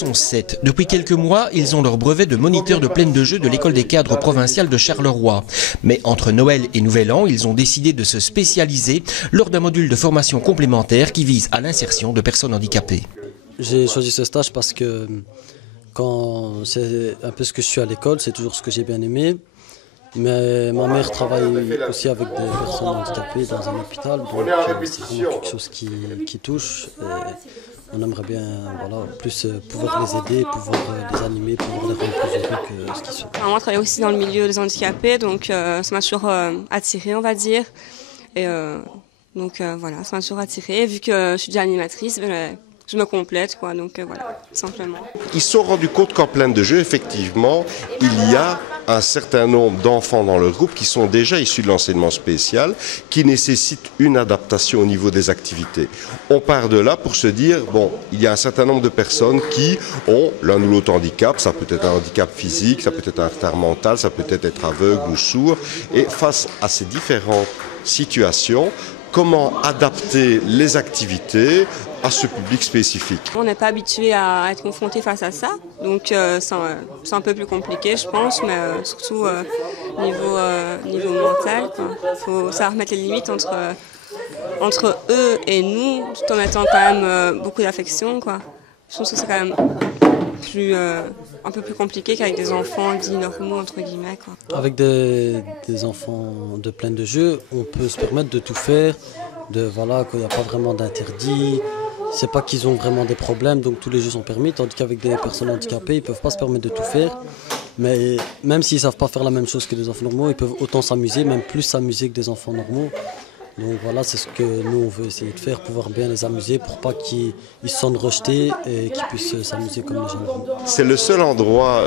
sont 7. Depuis quelques mois, ils ont leur brevet de moniteur de plaine de jeu de l'école des cadres provinciale de Charleroi. Mais entre Noël et Nouvel An, ils ont décidé de se spécialiser lors d'un module de formation complémentaire qui vise à l'insertion de personnes handicapées. J'ai choisi ce stage parce que quand c'est un peu ce que je suis à l'école, c'est toujours ce que j'ai bien aimé. Mais ma mère travaille aussi avec des personnes handicapées dans un hôpital, donc c'est vraiment quelque chose qui touche. Et on aimerait bien plus pouvoir les aider, pouvoir les animer, pouvoir les rendre plus heureux que ce qu'ils sont. Moi, je travaille aussi dans le milieu des handicapés, donc ça m'a toujours attirée, on va dire. Et donc voilà, ça m'a toujours attirée. Vu que je suis déjà animatrice, je me complète, quoi, donc voilà, tout simplement. Ils se sont rendus compte qu'en plaine de jeu, effectivement, il y a un certain nombre d'enfants dans le groupe qui sont déjà issus de l'enseignement spécial, qui nécessitent une adaptation au niveau des activités. On part de là pour se dire, bon, il y a un certain nombre de personnes qui ont l'un ou l'autre handicap, ça peut être un handicap physique, ça peut être un retard mental, ça peut être aveugle ou sourd, et face à ces différentes situations, comment adapter les activités à ce public spécifique. On n'est pas habitué à être confronté face à ça, donc c'est un peu plus compliqué, je pense, mais surtout niveau mental. Il faut savoir mettre les limites entre eux et nous, tout en mettant quand même beaucoup d'affection, quoi. Je pense que c'est quand même un peu plus compliqué qu'avec des enfants dits normaux, entre guillemets, quoi. Avec des enfants de plaine de jeu, on peut se permettre de tout faire, qu'il n'y a pas vraiment d'interdit. C'est pas qu'ils ont vraiment des problèmes, donc tous les jeux sont permis, tandis qu'avec des personnes handicapées, ils peuvent pas se permettre de tout faire. Mais même s'ils savent pas faire la même chose que des enfants normaux, ils peuvent autant s'amuser, même plus s'amuser que des enfants normaux. Donc voilà, c'est ce que nous on veut essayer de faire, pouvoir bien les amuser pour pas qu'ils se sentent rejetés et qu'ils puissent s'amuser comme les gens normaux. C'est le seul endroit,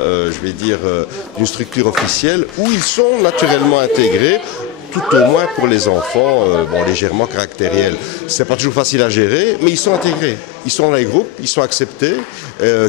d'une structure officielle où ils sont naturellement intégrés, tout au moins pour les enfants légèrement caractériels. C'est pas toujours facile à gérer, mais ils sont intégrés. Ils sont dans les groupes, ils sont acceptés,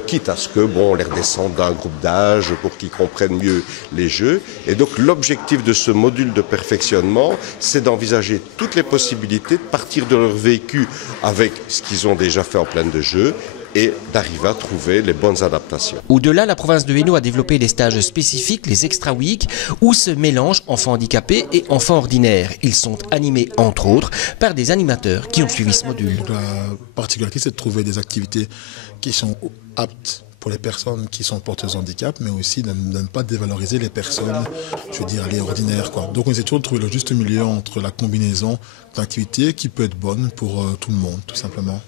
quitte à ce que on les redescende d'un groupe d'âge pour qu'ils comprennent mieux les jeux. Et donc l'objectif de ce module de perfectionnement, c'est d'envisager toutes les possibilités de partir de leur vécu avec ce qu'ils ont déjà fait en plaine de jeu et d'arriver à trouver les bonnes adaptations. Au-delà, la province de Hainaut a développé des stages spécifiques, les Extra Week, où se mélangent enfants handicapés et enfants ordinaires. Ils sont animés, entre autres, par des animateurs qui ont suivi ce module. La particularité, c'est de trouver des activités qui sont aptes pour les personnes qui sont porteuses de handicap, mais aussi de ne pas dévaloriser les personnes, les ordinaires, quoi. Donc on essaie toujours de trouver le juste milieu entre la combinaison d'activités qui peut être bonne pour tout le monde, tout simplement.